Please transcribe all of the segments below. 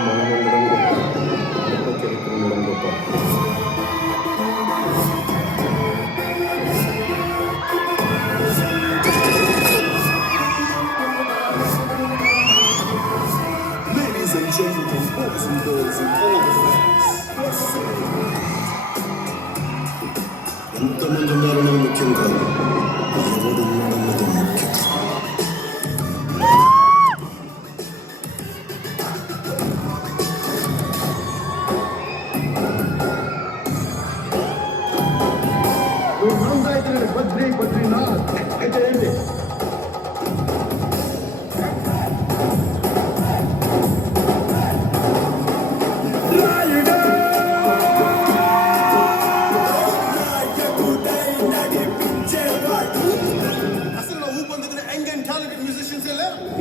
మనం ఉండడం గొప్ప, గొప్ప చరిత్ర ఉండడం గొప్ప. Ladies and gentlemen, boys and girls and all the fans, ఎంతమంది ఉన్నారన్నది ముఖ్యం కాదు, ఎవడున్నాడన్నది ముఖ్యం. బద్రీనాథ్ అయితే ఏంటి?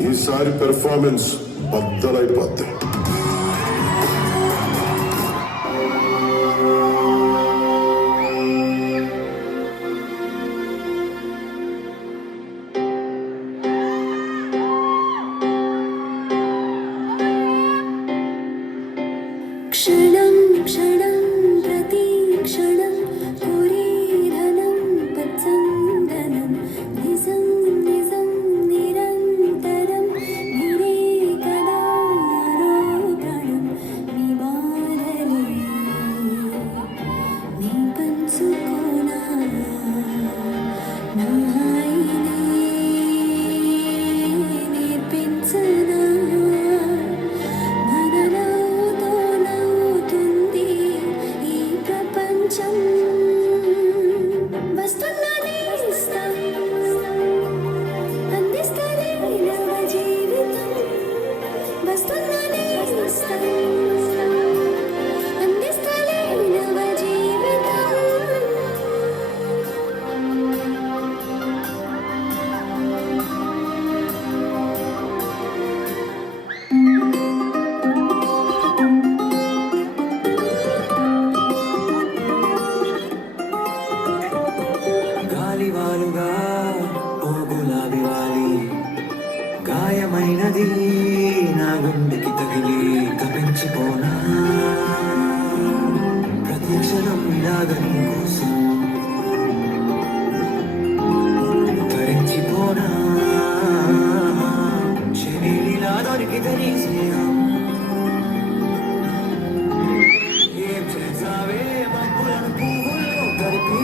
ఈసారి పెర్ఫార్మెన్స్ బద్దలైపోద్ది. क्षणं क्षणं प्रतीक्षणं पुरीधनं पत्सन्दनं निजं निजं निरन्तरं निरेकदारोपणं निवारणे निपंसुकोना नायिने निर्पिंसना గాలివాలుగా ఓ గులాబీ వాలి గాయమైనది నా గుండెకి తగిలి తప్పించిపోనా ప్రతిక్షణం ఇలాగని కోసం తరించిపోనా శరీరిలా దొరికితే నీ స్నేహం ఏం చేసావే మబ్బులను పువ్వుల్లో కలిపి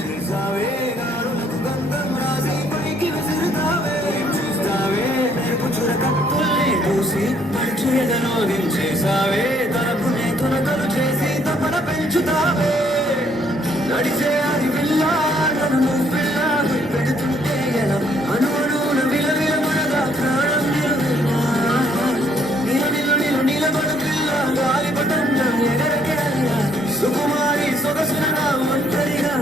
చేసావే గారులకు గంధం రాసి పైకి విసురుతావే చూస్తావే మెరుపు చురకత్తుల్ని చూసి పడుచుయదనో దించేసావే తలపునే తునకలు చేసి తపన పెంచుతావే నడిచే అది పిల్ల నన్ను పిల్ల పెడుతుంటే ఎలా అనువున విలవిల మనగా ప్రాణం నిలబడు పిల్ల గాలి పటంగా ఎగరకే సుకుమారి సొగసున ఒంటరిగా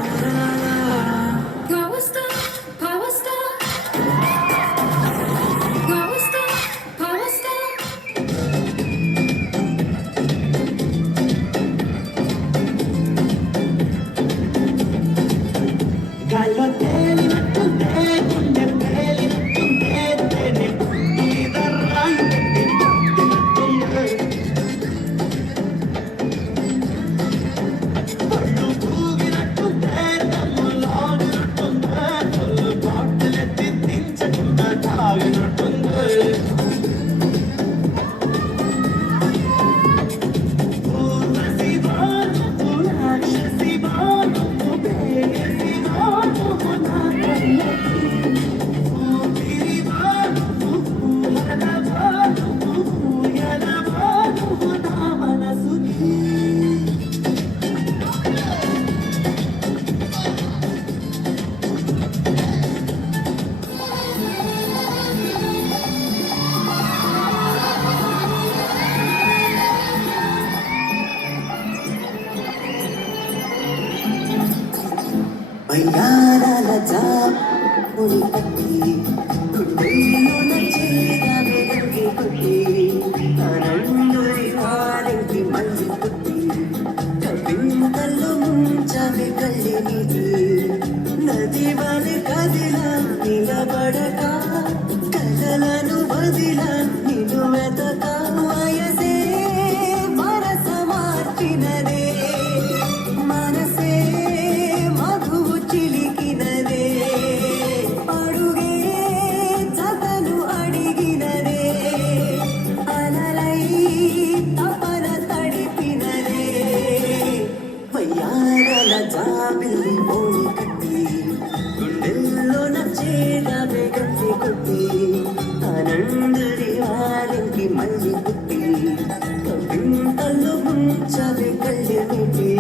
అయ్యారాల జాపుని పట్టి గుండెల్లో నచ్చేగా వెదకి కొట్టి తనందు వారికి మళ్ళీ పుట్టి కవింతలు ముంచవి కళ్ళి నీటి నది వలి కదిలా నిలబడక కలలను వదిలా నిన్ను వెతక కాలంకి మళ్ళీ పుట్టి వింతలు ముంచవే కళ్ళె పెట్టి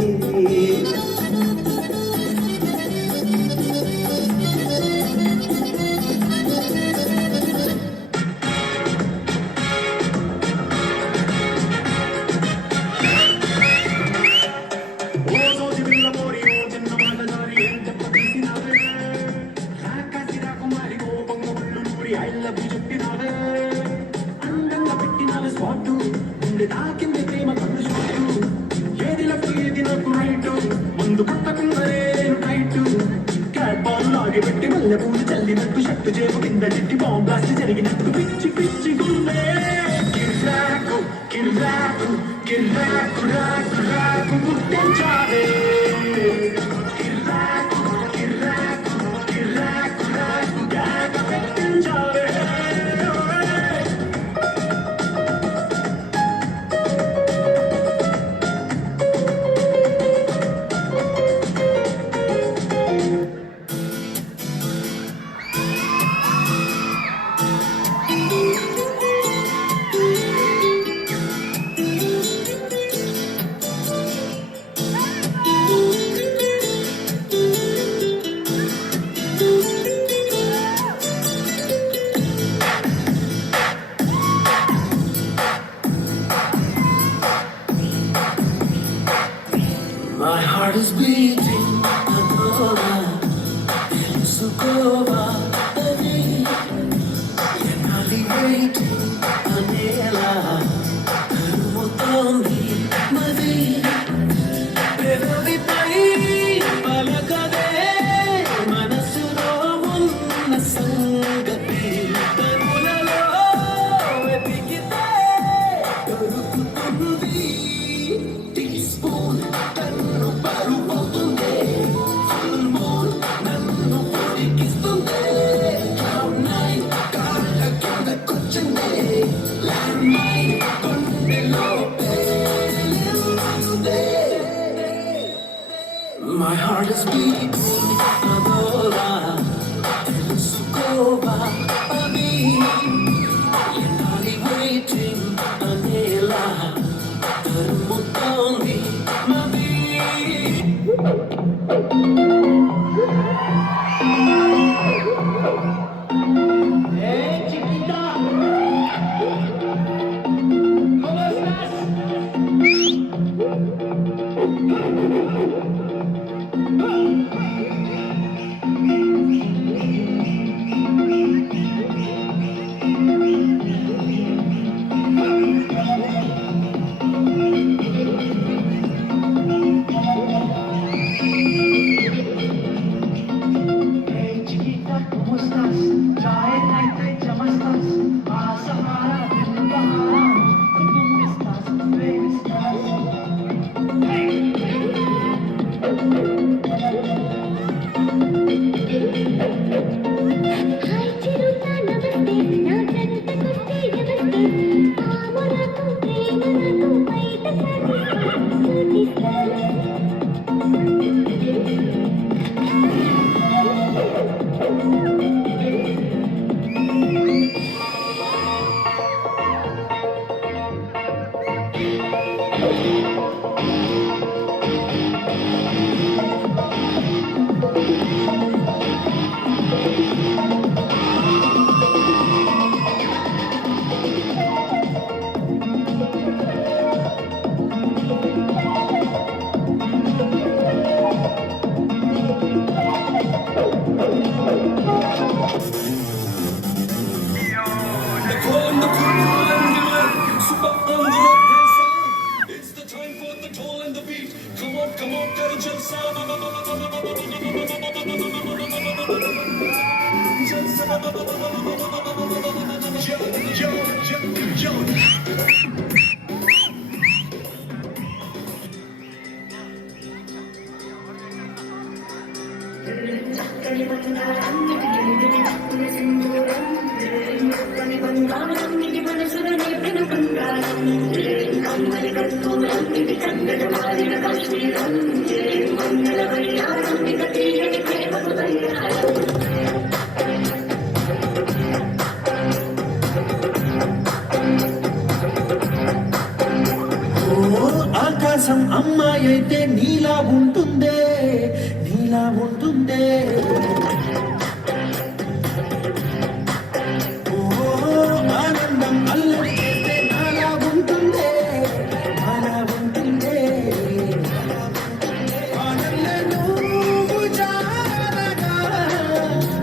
తాకింది ప్రేమ కన్ను చూడు ఏది లెఫ్ట్ ఏది నాకు రైట్ ముందు పట్టకుందరే టైట్ క్యాట్ బాల్ లాగి పెట్టి మల్లె పూలు చల్లినట్టు షట్టు చేపు కింద నెట్టి బాంబ్ బ్లాస్ట్ జరిగినట్టు పిచ్చి పిచ్చి గుండె కిర్రాకు కిర్రాకు కిర్రాకు రాకు రాకు పుట్టించాలే కిర్రాకు కిర్రాకు కిర్రాకు రాకు గాక పెట్టించాలే My heart is beating, Adora, Sukova, Adi, Yanali waiting, Anela, Mutombi, Madi, Pedavi Pai, Palakade, Manasuro, Nasangati, Tanulalo, Epikite, Yorukutundi, teaspoon. My heart is beating, Adora, Sukova, Abi, Yanali waiting, Anela, Mutombi, Mabi. Hey, chiquita. ¿Cómo estás? Hey, chiquita, ¿cómo estás? Chahe naite chamastas, Sahara, dil bahara, tum estás, baby estás. Hi చిరుత నమస్తే నా జంట కొస్తే నమస్తే ఆమరకు ప్రేమలకు బయట సూచిస్తాను It's the time for the toll and the beat. Come on, Karo Jalsa. Yo. Hi ఆకాశం అమ్మాయి అయితే నీలా ఉంటుందే, నీలా ఉంటుందే. ఓ ఆనందం అల్లరి చేస్తే నాలా ఉంటుందే, నాలా ఉంటుందే. వానల్లే నువ్వు జారగా,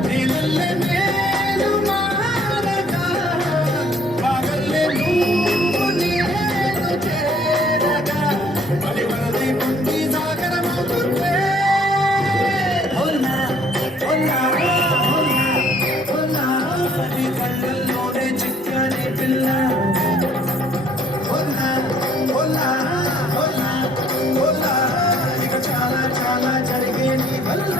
నీళ్ళల్లే నేను మారగా, పగల్లే నువ్వు నేను చేరగా, మరి వరదై పొంగి సాగరమవుతుందే. హోలా హోలా హోలా హోలా, నీ కళ్ళల్లోనే చిక్కని పిల్ల. హోలా హోలా హోలా హోలా, ఇక చాలా చాలా జరిగే నీ వల్ల.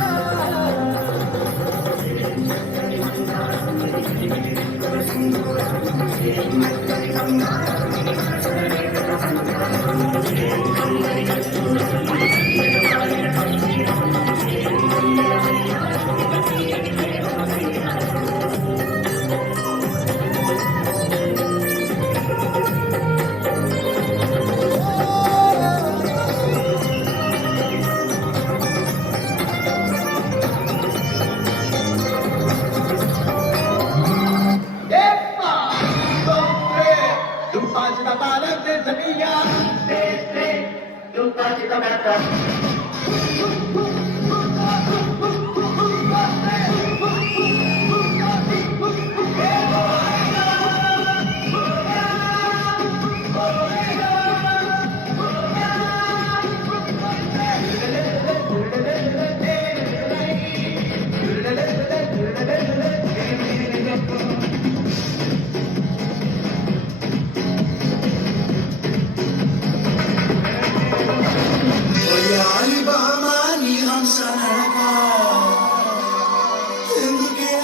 ఎందుకే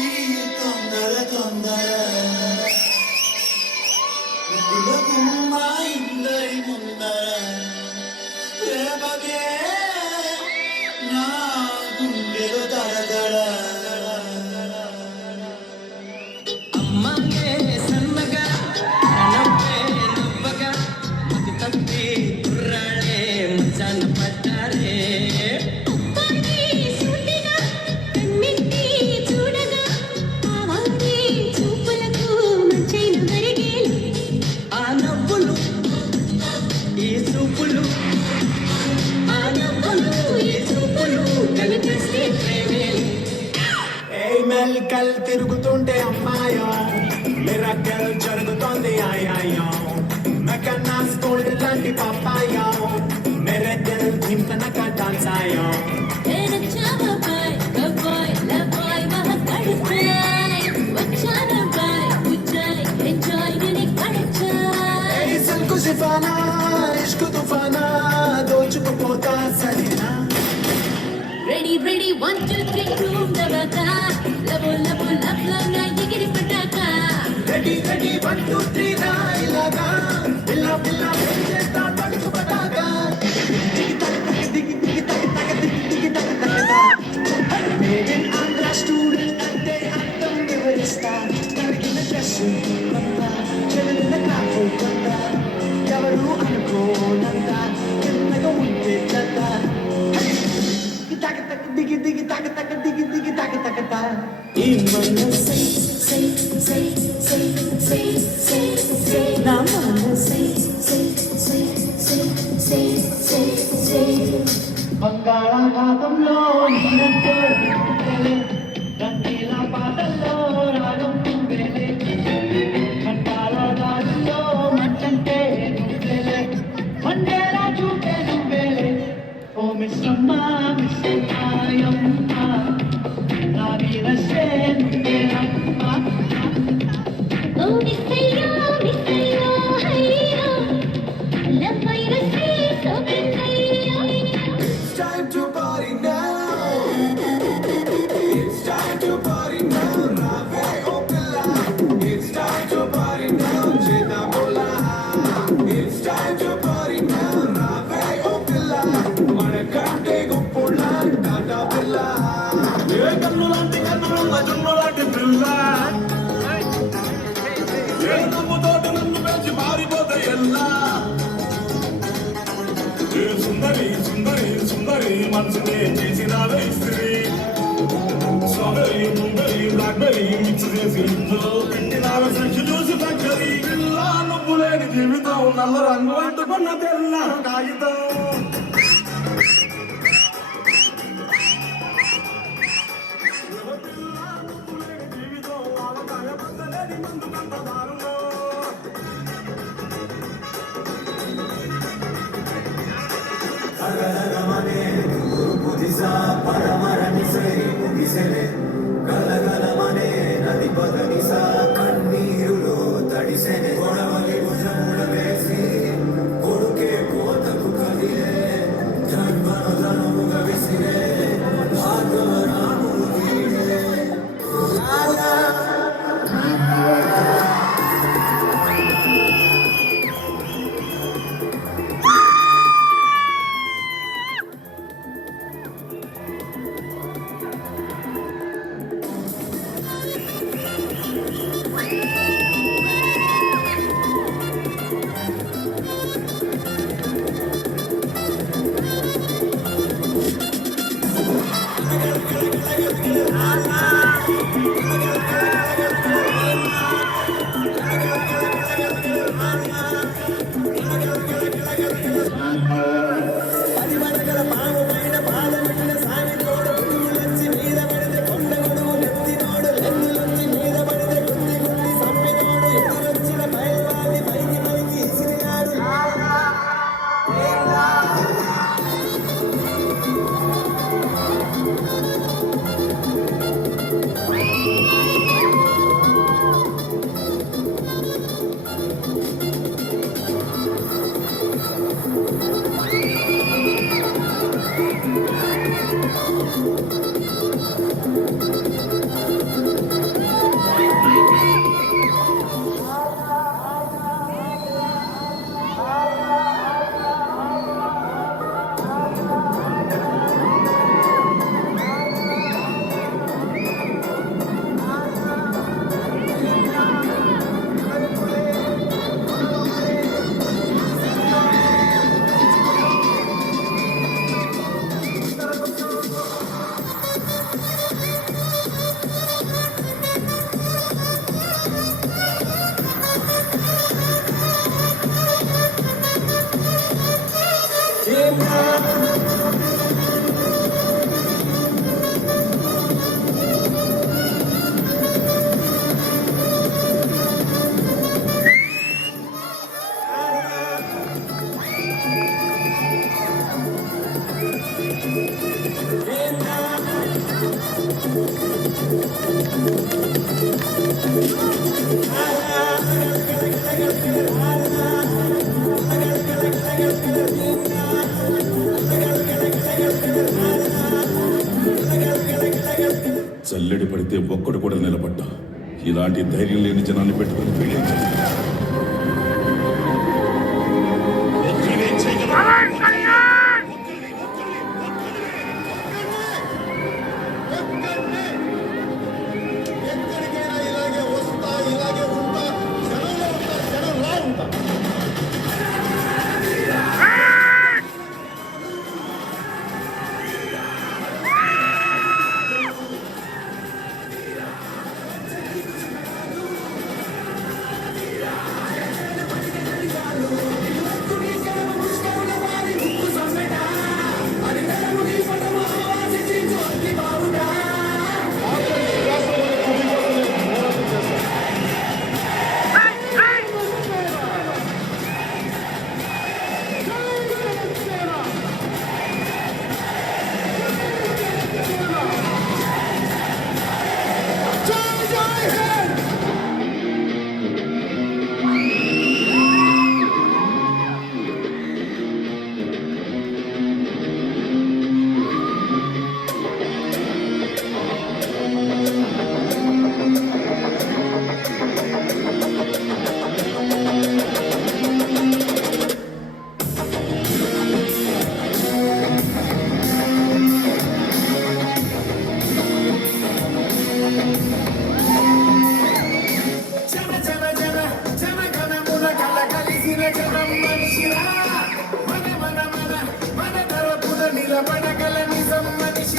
ఈ తొందర తొందర, గుమ్మా ఇందరి ముందర, ప్రేమకే నా గుండెలు దడదడ. అమ్మాయే సన్నగా నవ్వే నవ్వగా, అది తప్పి కుర్రాడే మచాన పడ్డారే. అబ్బాయి సూటిగా కన్నెత్తి చూడగా, ఆవాడి చూపులకు మంచైన మరిగేలు. ఆ నవ్వులు ఈ చూపులు, ఆ నవ్వులు ఈ చూపులు కలిపేస్తే ప్రేమేలు. ఏ మెల్కల్ తిరుగుతుంటే అమ్మాయో, మిరకల్ జరుగుతోంది ఆయాయో, మెకన్నా స్కూల్ లాంటి పాపాయో, మేరే దిల్ ధిమ్కనక డాన్స్ ఆయో. తెరచా బాయ్ బాయ్ బాయ్ మహకड़ जाए, వచ్చానా బాయ్ ఉజ్జాయ్ ఎంజాయ్ ని కడచాయ్. ఏ సిల్కు సిఫానా ఇష్క్ తుఫానా, దోచుకుపోతా సరేనా. రెడీ రెడీ 1 2 3 రూమ్ దబకా, లబో లబో లబ్ లబ్ నా ఎగిరి పటాకా. రెడీ రెడీ 1 2 3 నా ఇలాగా, పిల్ల పిల్ల చేస్తా పడుకు పటాకా. దిగి దిగి తగ తగ దిగి దిగి తగ తగ. మేడ్ ఆంధ్ర స్టూడెంట్ అంటే అర్థం వివరిస్తా. కరిగిన డ్రెస్ కొత్త, చెవిన కాపు కొత్త, ఎవరు అనుకోనంత చిన్నగా ఉంటే చెత్త. తగ తగ దిగి దిగి తగ తగ దిగి దిగి తగ తగ తా. ఈ మనసై సై సై సై సై సై సై, నా మనసై సై సై సై సై సై సై. బంగాళాఖాతంలో నీరంటే వేలే, రంగీల పాటల్లో రాగం వేలే, కంటాల దారుల్లో మంచంటే నువ్వేలే, మండేలా చూపే నువ్వేలే. ఓ మిస్సమ్మ మిస్సమ్మాయమ్మ, నా వీరసే నువ్వేనమ్మ. ఓ మిస్సయ్యో మిస్సయ్యో హయ్యో, లవ్ వైరస్ సోకిందయ్యో. It's time to party now. It's time to party now. Rave opila. It's time to party now. Cheta bola. It's time to party now. Rave opila. Manakante gopula tata pilla. Ye kannulanti kannulla junnulanti pilla. Ye nammu toti nannu pechi maaripothe ella. మనసునే చేసినావే ఇస్త్రీ strawberry blueberry blackberry mix చేసి ఇందులో పెట్టినావే fresh juice factory పిల్ల నువ్వు లేని జీవితం నల్ల రంగు అంటుకున్న తెల్ల కాగితం గలగలమనే తూర్పు దిశ పడమరనిసై ముగిసెలే గలగలమనే నది పదనిస కన్నీరులో తడిసెనే గొడవలి భుజముల వేసి కొడుకే కోతకు కదిలే జన్మను ధనముగా విసిరే భార్గవ రాముడు వీడే లాలా చల్లడి పడితే ఒక్కడు కూడా నిలబడ్డా ఇలాంటి ధైర్యం లేని జనాన్ని పెట్టుకుని వీళ్ళేం చేస్తారు? ఎక్కడికైనా ఇలాగే వస్తా ఇలాగే ఉంటా జనంలో ఉంటా జనంలా ఉంటా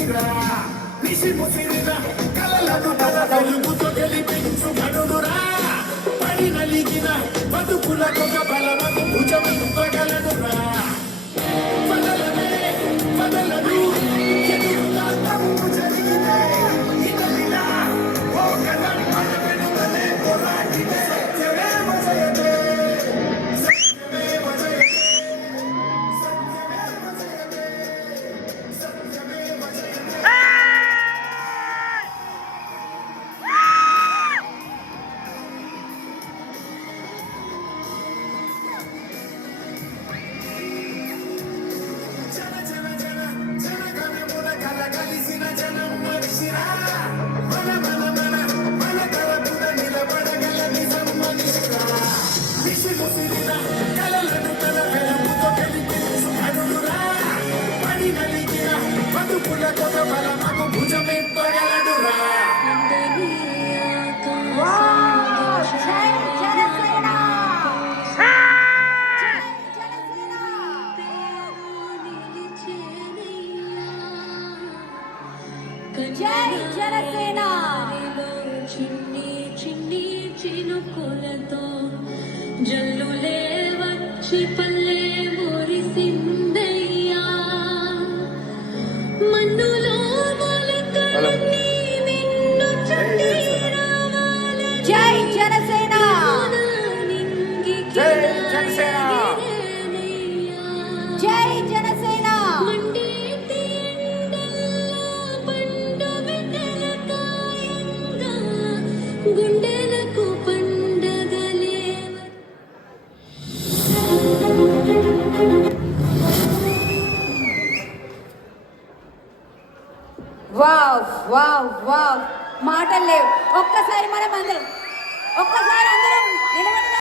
మనిషిరా నిసి ముసిరిన కలలను తన వెలుగుతో గెలిపించు గనుడురా పడి నలిగిన బతుకులకొక బలమకు భుజమింపగలనురా వదలను ఎదురుగా తప్పు జరిగితే ఇదలిలా ఓ కథం మన వెనుకనే పోరాడితే సత్యమేవ జయతే సత్యమేవ జయతే సత్యమేవ జయతే సత్యమేవ జయతే జన జన జన జనగణమున కలగలిసిన జనం మనిషిరా మన మన మన మన తరపున నిలబడగల నిజం మనిషిరా నిషి ముసిరిన కలలను తన వెలుగుతో గెలిపించు గనుడురా పడి నలిగిన బతుకులకొక బలమకు భుజమెత్తగలడురా జై జనసేన చిన్ని చిన్ని చినుకులతో జల్లులే వచ్చి పల్లె మురిసిందయ్యా మన్నులో మొలకలన్నీ నిన్ను చుట్టి రావాలని జై జనసేన జై జనసేన జై జనసేన గుండెలకు పండగలే వావ్ వావ్ వావ్ మాటలు లేవు ఒక్కసారి మనం అందరం నిలబడి